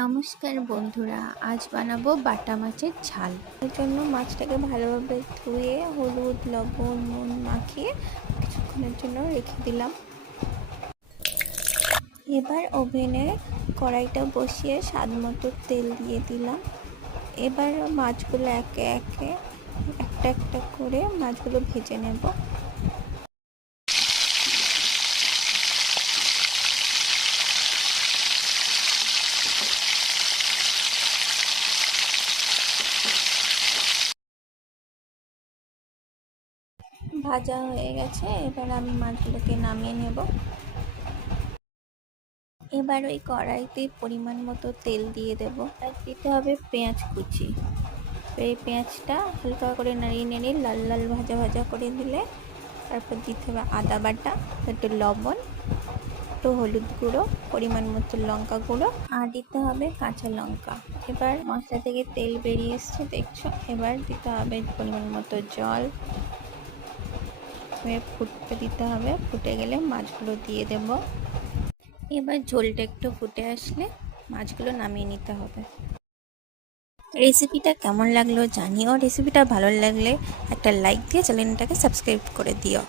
নমস্কার বন্ধুরা, আজ বানাবো বাটা মাছের ঝাল। এর জন্য মাছটাকে ভালোভাবে ধুয়ে হলুদ লবণ নুন মাখিয়ে কিছুক্ষণের জন্য রেখে দিলাম। এবার ওভেনে কড়াইটা বসিয়ে স্বাদ মতো তেল দিয়ে দিলাম। এবার মাছগুলো একে একে একটা একটা করে মাছগুলো ভেজে নেব। ভাজা হয়ে গেছে, এবার আমি মাছগুলোকে নামিয়ে নেব। এবার ওই কড়াইতে পরিমাণ মতো তেল দিয়ে দেব। আর দিতে হবে পেঁয়াজ কুচি। এই পেঁয়াজটা হালকা করে নাড়িয়ে নাড়িয়ে লাল লাল ভাজা ভাজা করে দিলে তারপর দিতে হবে আদা বাটা, একটু লবণ, একটু হলুদ গুঁড়ো, পরিমাণ মতো লঙ্কা গুঁড়ো আর দিতে হবে কাঁচা লঙ্কা। এবার মশলা থেকে তেল বেরিয়ে এসছে দেখছো। এবার দিতে হবে পরিমাণ মতো জল, ফুটতে দিতে হবে। ফুটে গেলে মাছগুলো দিয়ে দেব। এবার ঝোলটা একটু ফুটে আসলে মাছগুলো নামিয়ে নিতে হবে। রেসিপিটা কেমন লাগলো জানিও। রেসিপিটা ভালো লাগলে একটা লাইক দিয়ে চ্যানেলটাকে সাবস্ক্রাইব করে দিও।